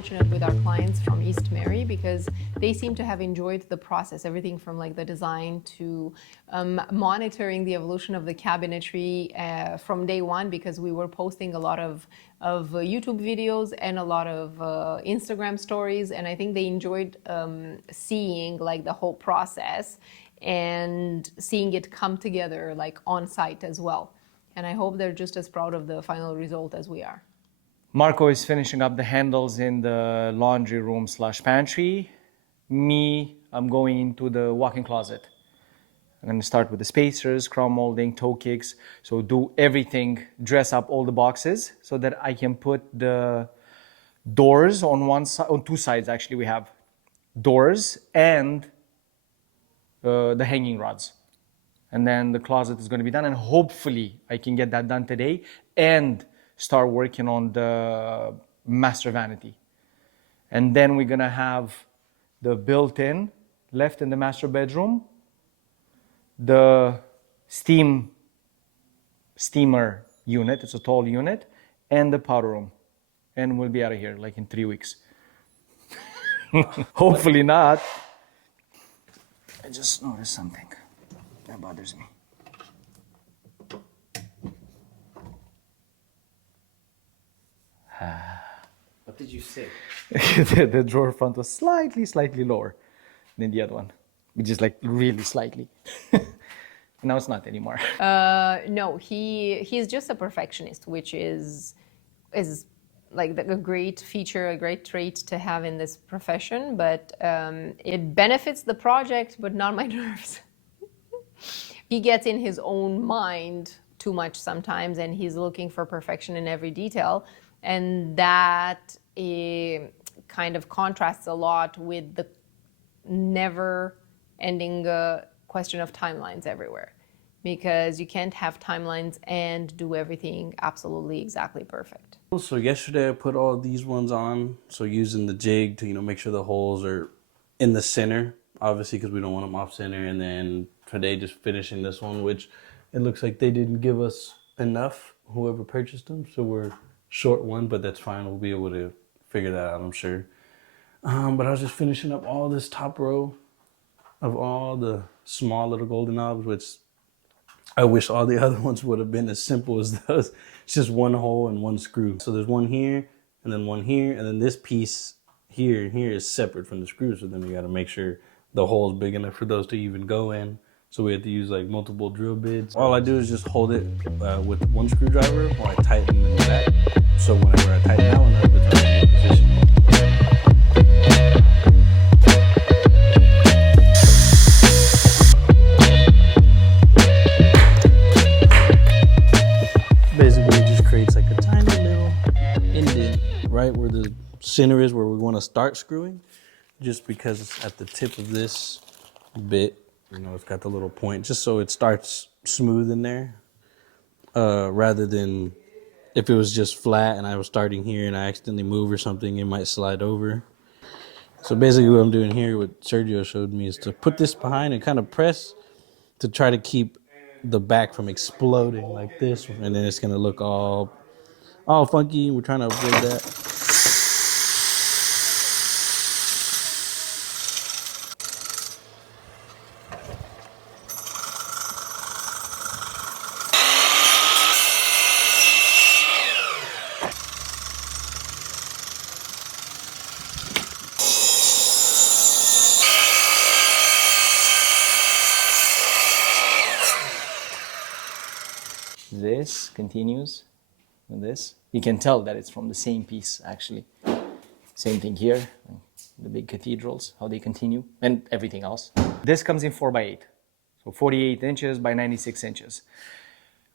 fortunate with our clients from East Mary because they seem to have enjoyed the process, everything from like the design to monitoring the evolution of the cabinetry from day one, because we were posting a lot of YouTube videos and a lot of Instagram stories, and I think they enjoyed seeing like the whole process and seeing it come together like on site as well. And I hope they're just as proud of the final result as we are. Marco is finishing up the handles in the laundry room / pantry. Me, I'm going into the walk-in closet. I'm going to start with the spacers, crown molding, toe kicks. So do everything, dress up all the boxes so that I can put the doors on one side, on two sides actually. We have doors and the hanging rods. And then the closet is going to be done, and hopefully I can get that done today and start working on the master vanity. And then we're going to have the built-in left in the master bedroom, the steamer unit, it's a tall unit, and the powder room. And we'll be out of here like in 3 weeks. Hopefully not. I just noticed something that bothers me. What did you say? The drawer front was slightly lower than the other one, which is like really slightly. Now it's not anymore. No, he's just a perfectionist, which is like a great feature, a great trait to have in this profession, but it benefits the project, but not my nerves. He gets in his own mind too much sometimes, and he's looking for perfection in every detail, and that kind of contrasts a lot with the never-ending question of timelines everywhere, because you can't have timelines and do everything absolutely exactly perfect. So yesterday I put all these ones on, so using the jig to make sure the holes are in the center, obviously because we don't want them off center, and then today just finishing this one, which it looks like they didn't give us enough, whoever purchased them, so we're short one, but that's fine, we'll be able to figure that out, I'm sure. But I was just finishing up all this top row of all the small little golden knobs, which I wish all the other ones would have been as simple as those. It's just one hole and one screw. So there's one here, and then one here, and then this piece here and here is separate from the screw, so then we got to make sure the hole is big enough for those to even go in. So we have to use like multiple drill bits. All I do is just hold it with one screwdriver while I tighten the back. So whenever I tighten that one up, it's in a position. Basically, it just creates like a tiny little indent right where the center is, where we want to start screwing. Just because it's at the tip of this bit, it's got the little point, just so it starts smooth in there, rather than if it was just flat and I was starting here and I accidentally move or something, it might slide over. So basically what I'm doing here, what Sergio showed me, is to put this behind and kind of press to try to keep the back from exploding like this, and then it's gonna look all funky. We're trying to avoid that. This continues with this. You can tell that it's from the same piece actually. Same thing here, the big cathedrals, how they continue, and everything else. This comes in 4x8, so 48 inches by 96 inches.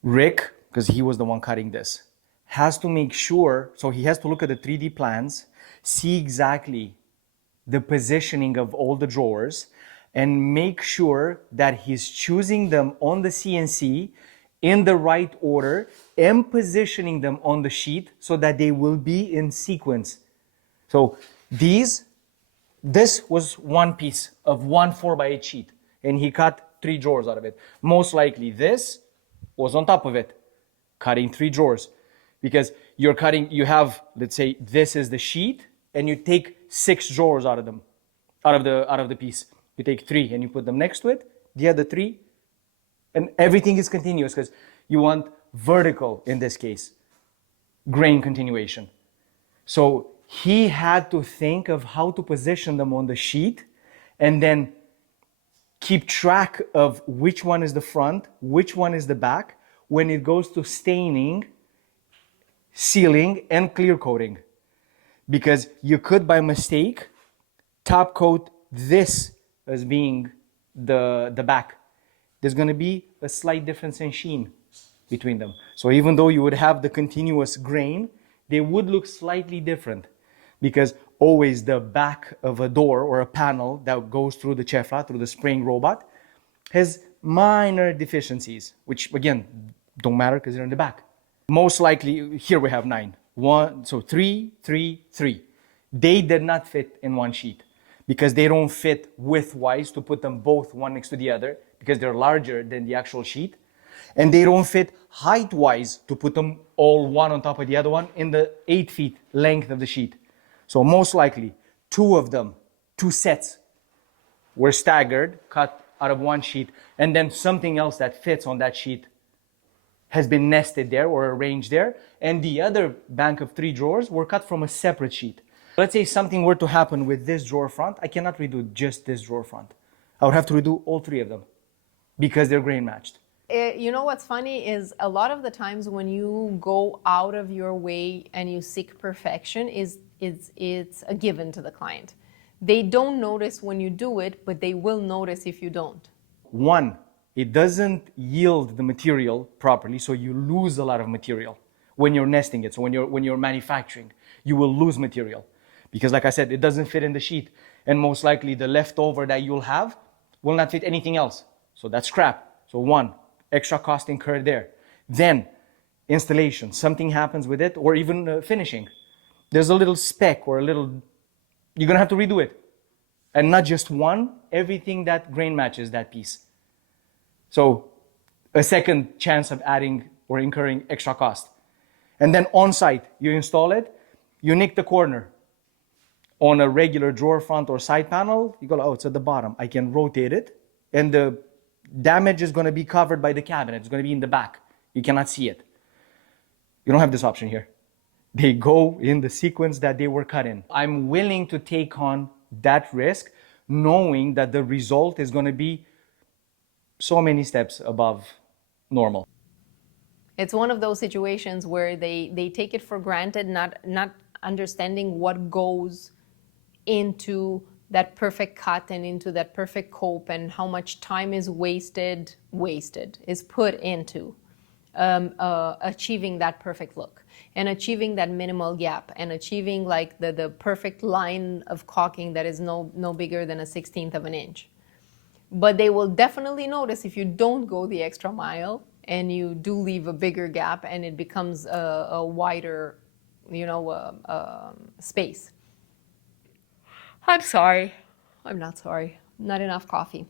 Rick, because he was the one cutting this, has to make sure, so he has to look at the 3D plans, see exactly the positioning of all the drawers, and make sure that he's choosing them on the CNC in the right order and positioning them on the sheet so that they will be in sequence. So this was one piece of one 4x8 sheet, and he cut 3 drawers out of it. Most likely this was on top of it, cutting 3 drawers, because you have, let's say this is the sheet and you take 6 drawers out of them, out of the piece. You take 3 and you put them next to it, the other 3, and everything is continuous because you want vertical in this case, grain continuation. So he had to think of how to position them on the sheet and then keep track of which one is the front, which one is the back when it goes to staining, sealing, and clear coating. Because you could, by mistake, top coat this as being the back. There's going to be a slight difference in sheen between them. So even though you would have the continuous grain, they would look slightly different, because always the back of a door or a panel that goes through the chefla, through the spraying robot, has minor deficiencies, which again don't matter because they're in the back. Most likely, here we have 9. 1, so 3, 3, 3. They did not fit in one sheet because they don't fit width-wise to put them both one next to the other because they're larger than the actual sheet. And they don't fit height-wise to put them all one on top of the other one in the 8 feet length of the sheet. So most likely, 2 of them, 2 sets, were staggered, cut out of one sheet, and then something else that fits on that sheet has been nested there or arranged there, and the other bank of 3 drawers were cut from a separate sheet. Let's say something were to happen with this drawer front, I cannot redo just this drawer front. I would have to redo all 3 of them because they're grain matched. You know what's funny is a lot of the times when you go out of your way and you seek perfection, it's a given to the client. They don't notice when you do it, but they will notice if you don't. 1, it doesn't yield the material properly, so you lose a lot of material when you're nesting it. So when you're manufacturing, you will lose material because, like I said, it doesn't fit in the sheet, and most likely the leftover that you'll have will not fit anything else. So that's scrap. So 1, extra cost incurred there. Then installation, something happens with it, or even finishing. There's a little speck or a little, you're gonna have to redo it. And not just 1, everything that grain matches that piece. So a second chance of adding or incurring extra cost. And then on site, you install it, you nick the corner. On a regular drawer front or side panel, you go, oh, it's at the bottom. I can rotate it, and the damage is going to be covered by the cabinet. It's going to be in the back. You cannot see it. You don't have this option here. They go in the sequence that they were cut in. I'm willing to take on that risk, knowing that the result is going to be so many steps above normal. It's one of those situations where they take it for granted, not understanding what goes into that perfect cut and into that perfect cope, and how much time is is put into achieving that perfect look and achieving that minimal gap and achieving like the perfect line of caulking that is no bigger than a 1/16 of an inch. But they will definitely notice if you don't go the extra mile and you do leave a bigger gap and it becomes a wider, space. I'm sorry. I'm not sorry. Not enough coffee.